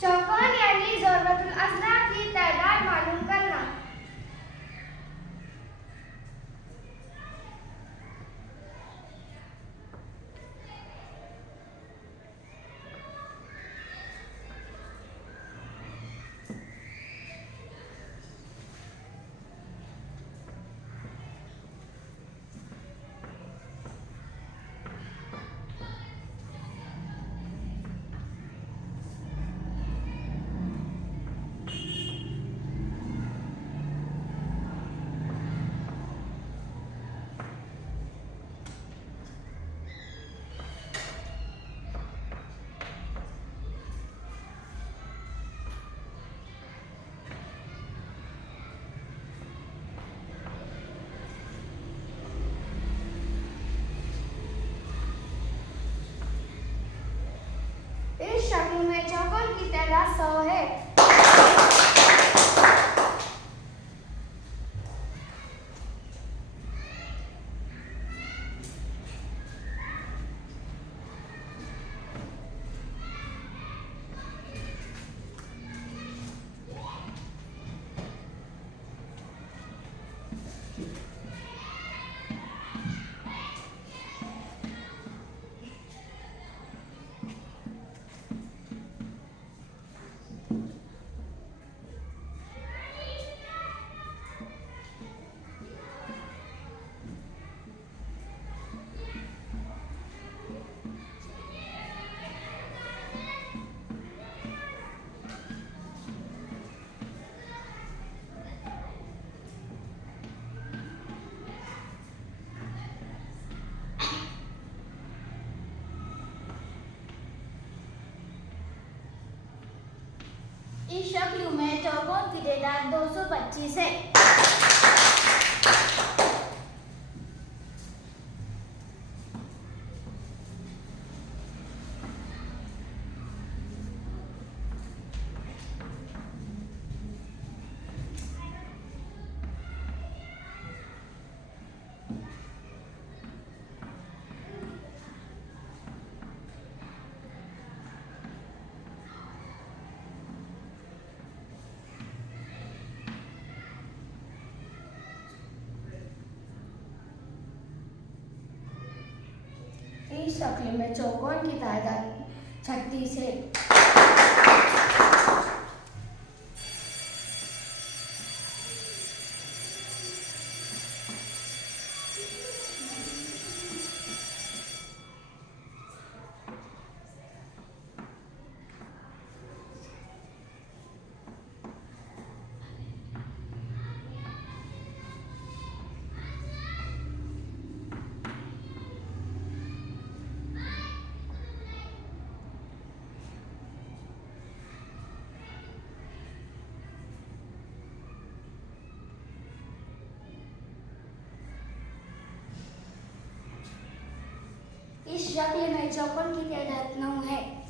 चौकोन यानी ज़रूरतुल अज़लाम की तादाद मालूम करना। इस शक्ल में चौकोन की तादाद 100 है। इस शक्ल में चौकोन की तादाद 225 है। इस शक्ल में चौकोन की तादाद 36 है। इस शक्ल में चौकोन की तादाद 9 है।